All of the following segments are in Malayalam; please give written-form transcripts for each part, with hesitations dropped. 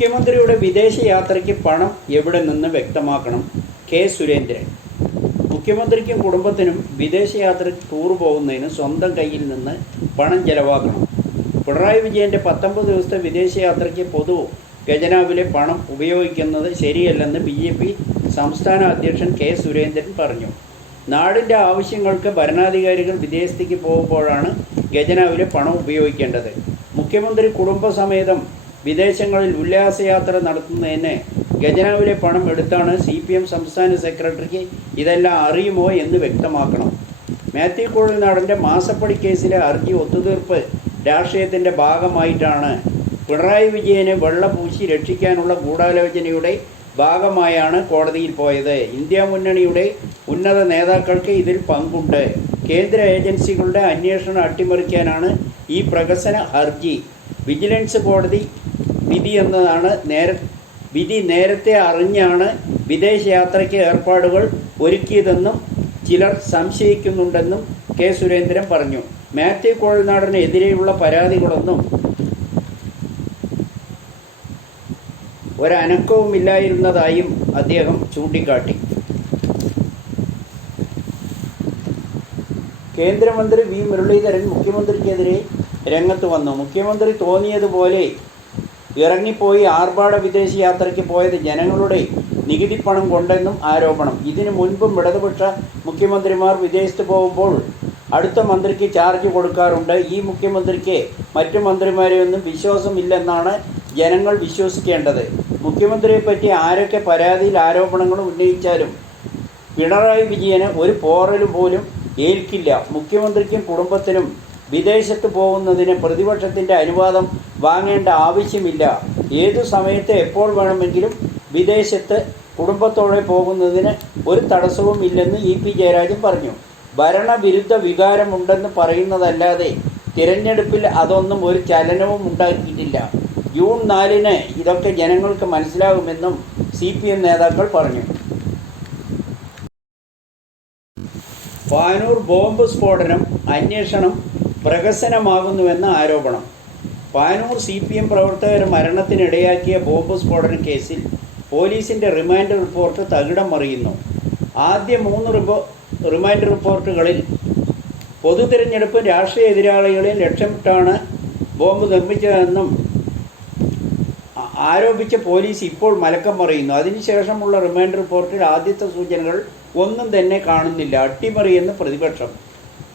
മുഖ്യമന്ത്രിയുടെ വിദേശ യാത്രയ്ക്ക് പണം എവിടെ നിന്ന് വ്യക്തമാക്കണം? കെ സുരേന്ദ്രൻ. മുഖ്യമന്ത്രിക്കും കുടുംബത്തിനും വിദേശയാത്രയ്ക്ക് ടൂർ പോകുന്നതിന് സ്വന്തം കയ്യിൽ നിന്ന് പണം ചെലവാക്കണം. പിണറായി വിജയൻ്റെ 19 ദിവസത്തെ വിദേശയാത്രയ്ക്ക് പൊതു ഖജനാവിലെ പണം ഉപയോഗിക്കുന്നത് ശരിയല്ലെന്ന് BJP സംസ്ഥാന അധ്യക്ഷൻ കെ സുരേന്ദ്രൻ പറഞ്ഞു. നാടിൻ്റെ ആവശ്യങ്ങൾക്ക് ഭരണാധികാരികൾ വിദേശത്തേക്ക് പോകുമ്പോഴാണ് ഖജനാവിലെ പണം ഉപയോഗിക്കേണ്ടത്. മുഖ്യമന്ത്രി കുടുംബസമേതം വിദേശങ്ങളിൽ ഉല്ലാസയാത്ര നടത്തുന്നതിന് ഖജനാവിലെ പണം എടുത്താണ് CPM സംസ്ഥാന സെക്രട്ടറിക്ക് ഇതെല്ലാം അറിയുമോ എന്ന് വ്യക്തമാക്കണം. മാത്യു കുഴൽനാടൻ്റെ മാസപ്പടി കേസിലെ ഹർജി ഒത്തുതീർപ്പ് രാഷ്ട്രീയത്തിൻ്റെ ഭാഗമായിട്ടാണ് പിണറായി വിജയനെ വെള്ളപൂശി രക്ഷിക്കാനുള്ള ഗൂഢാലോചനയുടെ ഭാഗമായാണ് കോടതിയിൽ പോയത്. ഇന്ത്യ മുന്നണിയുടെ ഉന്നത നേതാക്കൾക്ക് ഇതിൽ പങ്കുണ്ട്. കേന്ദ്ര ഏജൻസികളുടെ അന്വേഷണം അട്ടിമറിക്കാനാണ് ഈ പ്രഹസന ഹർജി. വിജിലൻസ് കോടതി വിധി നേരത്തെ അറിഞ്ഞാണ് വിദേശയാത്രയ്ക്ക് ഏർപ്പാടുകൾ ഒരുക്കിയതെന്നും ചിലർ സംശയിക്കുന്നുണ്ടെന്നും കെ സുരേന്ദ്രൻ പറഞ്ഞു. മാത്യു കുഴൽനാടനെതിരെയുള്ള പരാതികളൊന്നും ഒരനക്കവുമില്ലായിരുന്നതായും അദ്ദേഹം ചൂണ്ടിക്കാട്ടി. കേന്ദ്രമന്ത്രി വി മുരളീധരൻ മുഖ്യമന്ത്രിക്കെതിരെ രംഗത്ത് വന്നു. മുഖ്യമന്ത്രി തോന്നിയതുപോലെ ഇറങ്ങിപ്പോയി ആർഭാട വിദേശയാത്രയ്ക്ക് പോയത് ജനങ്ങളുടെ നികുതിപ്പണം കൊണ്ടെന്നും ആരോപണം. ഇതിനു മുൻപും ഇടതുപക്ഷ മുഖ്യമന്ത്രിമാർ വിദേശത്ത് പോകുമ്പോൾ അടുത്ത മന്ത്രിക്ക് ചാർജ് കൊടുക്കാറുണ്ട്. ഈ മുഖ്യമന്ത്രിക്ക് മറ്റു മന്ത്രിമാരെയൊന്നും വിശ്വാസമില്ലെന്നാണ് ജനങ്ങൾ വിശ്വസിക്കേണ്ടത്. മുഖ്യമന്ത്രിയെപ്പറ്റി ആരൊക്കെ പരാതിയിൽ ആരോപണങ്ങൾ ഉന്നയിച്ചാലും പിണറായി വിജയന് ഒരു പോറൽ പോലും ഏൽക്കില്ല. മുഖ്യമന്ത്രിക്കും കുടുംബത്തിനും വിദേശത്ത് പോകുന്നതിന് പ്രതിപക്ഷത്തിൻ്റെ അനുവാദം വാങ്ങേണ്ട ആവശ്യമില്ല. ഏതു സമയത്ത് എപ്പോൾ വേണമെങ്കിലും വിദേശത്ത് കുടുംബത്തോടെ പോകുന്നതിന് ഒരു തടസ്സവും ഇല്ലെന്ന് EP ജയരാജൻ പറഞ്ഞു. ഭരണവിരുദ്ധ വികാരമുണ്ടെന്ന് പറയുന്നതല്ലാതെ തിരഞ്ഞെടുപ്പിൽ അതൊന്നും ഒരു ചലനവും ഉണ്ടാക്കിയിട്ടില്ല. ജൂൺ 4-ന് ഇതൊക്കെ ജനങ്ങൾക്ക് മനസ്സിലാകുമെന്നും CPM നേതാക്കൾ പറഞ്ഞു. പാനൂർ ബോംബ് സ്ഫോടനം അന്വേഷണം പ്രഹസനമാകുന്നുവെന്ന ആരോപണം. പാനൂർ CPM പ്രവർത്തകർ മരണത്തിനിടയാക്കിയ ബോംബ് സ്ഫോടന കേസിൽ പോലീസിൻ്റെ റിമാൻഡ് റിപ്പോർട്ട് തകിടം മറിയുന്നു. ആദ്യ 3 റിമാൻഡ് റിപ്പോർട്ടുകളിൽ പൊതു തിരഞ്ഞെടുപ്പ് രാഷ്ട്രീയ എതിരാളികളെ ലക്ഷ്യമിട്ടാണ് ബോംബ് നിർമ്മിച്ചതെന്നും ആരോപിച്ച പോലീസ് ഇപ്പോൾ മലക്കം മറിയുന്നു. അതിനുശേഷമുള്ള റിമാൻഡ് റിപ്പോർട്ടിൽ ആദ്യത്തെ സൂചനകൾ ഒന്നും തന്നെ കാണുന്നില്ല. അട്ടിമറിയെന്ന് പ്രതിപക്ഷം.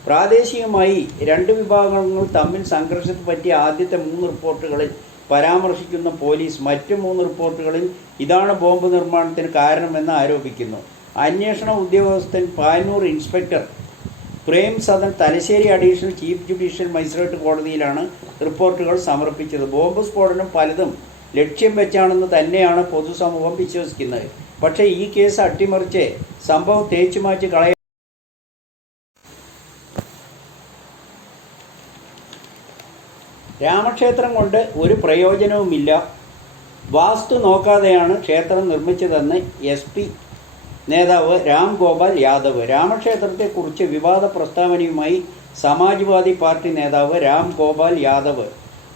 പ്രാദേശികമായി 2 വിഭാഗങ്ങൾ തമ്മിൽ സംഘർഷത്തെ പറ്റിയ ആദ്യത്തെ 3 റിപ്പോർട്ടുകളിൽ പരാമർശിക്കുന്ന പോലീസ് മറ്റ് 3 റിപ്പോർട്ടുകളിൽ ഇതാണ് ബോംബ് നിർമ്മാണത്തിന് കാരണമെന്ന് ആരോപിക്കുന്നു. അന്വേഷണ ഉദ്യോഗസ്ഥൻ Panoor inspector Prem Sadan Thalassery additional chief judicial magistrate കോടതിയിലാണ് റിപ്പോർട്ടുകൾ സമർപ്പിച്ചത്. ബോംബ് സ്ഫോടനം പലതും ലക്ഷ്യം വെച്ചാണെന്ന് തന്നെയാണ് പൊതുസമൂഹം വിശ്വസിക്കുന്നത്. പക്ഷേ ഈ കേസ് അട്ടിമറിച്ച് സംഭവം തേച്ചുമാറ്റി കളയാൻ രാമക്ഷേത്രം കൊണ്ട് ഒരു പ്രയോജനവുമില്ല. വാസ്തു നോക്കാതെയാണ് ക്ഷേത്രം നിർമ്മിച്ചതെന്ന് SP നേതാവ് രാം ഗോപാൽ യാദവ്. രാമക്ഷേത്രത്തെക്കുറിച്ച് വിവാദ പ്രസ്താവനയുമായി സമാജ്വാദി പാർട്ടി നേതാവ് രാം ഗോപാൽ യാദവ്.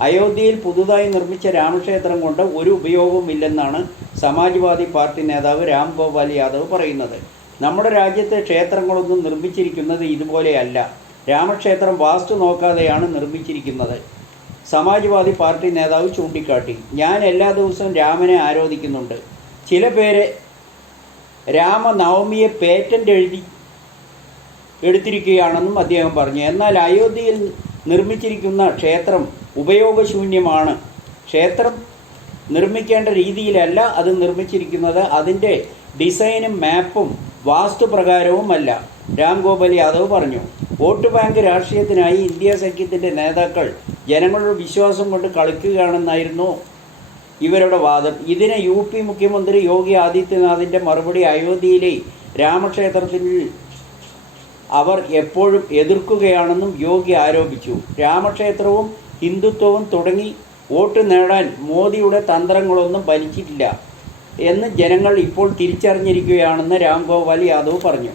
അയോധ്യയിൽ പുതുതായി നിർമ്മിച്ച രാമക്ഷേത്രം കൊണ്ട് ഒരു ഉപയോഗവുമില്ലെന്നാണ് സമാജ്വാദി പാർട്ടി നേതാവ് രാം ഗോപാൽ യാദവ് പറയുന്നത്. നമ്മുടെ രാജ്യത്തെ ക്ഷേത്രങ്ങളൊന്നും നിർമ്മിച്ചിരിക്കുന്നത് ഇതുപോലെയല്ല. രാമക്ഷേത്രം വാസ്തു നോക്കാതെയാണ് നിർമ്മിച്ചിരിക്കുന്നത്. സമാജ്വാദി പാർട്ടി നേതാവ് ചൂണ്ടിക്കാട്ടി. ഞാൻ എല്ലാ ദിവസവും രാമനെ ആരാധിക്കുന്നുണ്ട്. ചില പേര് രാമനവമിയെ പേറ്റന്റ് എടുത്തിരിക്കുകയാണെന്നും അദ്ദേഹം പറഞ്ഞു. എന്നാൽ അയോധ്യയിൽ നിർമ്മിച്ചിരിക്കുന്ന ക്ഷേത്രം ഉപയോഗശൂന്യമാണ്. ക്ഷേത്രം നിർമ്മിക്കേണ്ട രീതിയിലല്ല അത് നിർമ്മിച്ചിരിക്കുന്നത്. അതിൻ്റെ ഡിസൈനും മാപ്പും വാസ്തുപ്രകാരവുമല്ല, രാം ഗോപാൽ യാദവ് പറഞ്ഞു. വോട്ട് ബാങ്ക് രാഷ്ട്രീയത്തിനായി ഇന്ത്യ സഖ്യത്തിൻ്റെ നേതാക്കൾ ജനങ്ങളുടെ വിശ്വാസം കൊണ്ട് കളിക്കുകയാണെന്നായിരുന്നു ഇവരുടെ വാദം. ഇതിന് UP മുഖ്യമന്ത്രി യോഗി ആദിത്യനാഥിൻ്റെ മറുപടി അയോധ്യയിലെ രാമക്ഷേത്രത്തിൽ അവർ എപ്പോഴും എതിർക്കുകയാണെന്നും യോഗി ആരോപിച്ചു. രാമക്ഷേത്രവും ഹിന്ദുത്വവും തുടങ്ങി വോട്ട് നേടാൻ മോദിയുടെ തന്ത്രങ്ങളൊന്നും ഫലിച്ചിട്ടില്ല എന്ന് ജനങ്ങൾ ഇപ്പോൾ തിരിച്ചറിഞ്ഞിരിക്കുകയാണെന്ന് രാം ഗോപാൽ യാദവ് പറഞ്ഞു.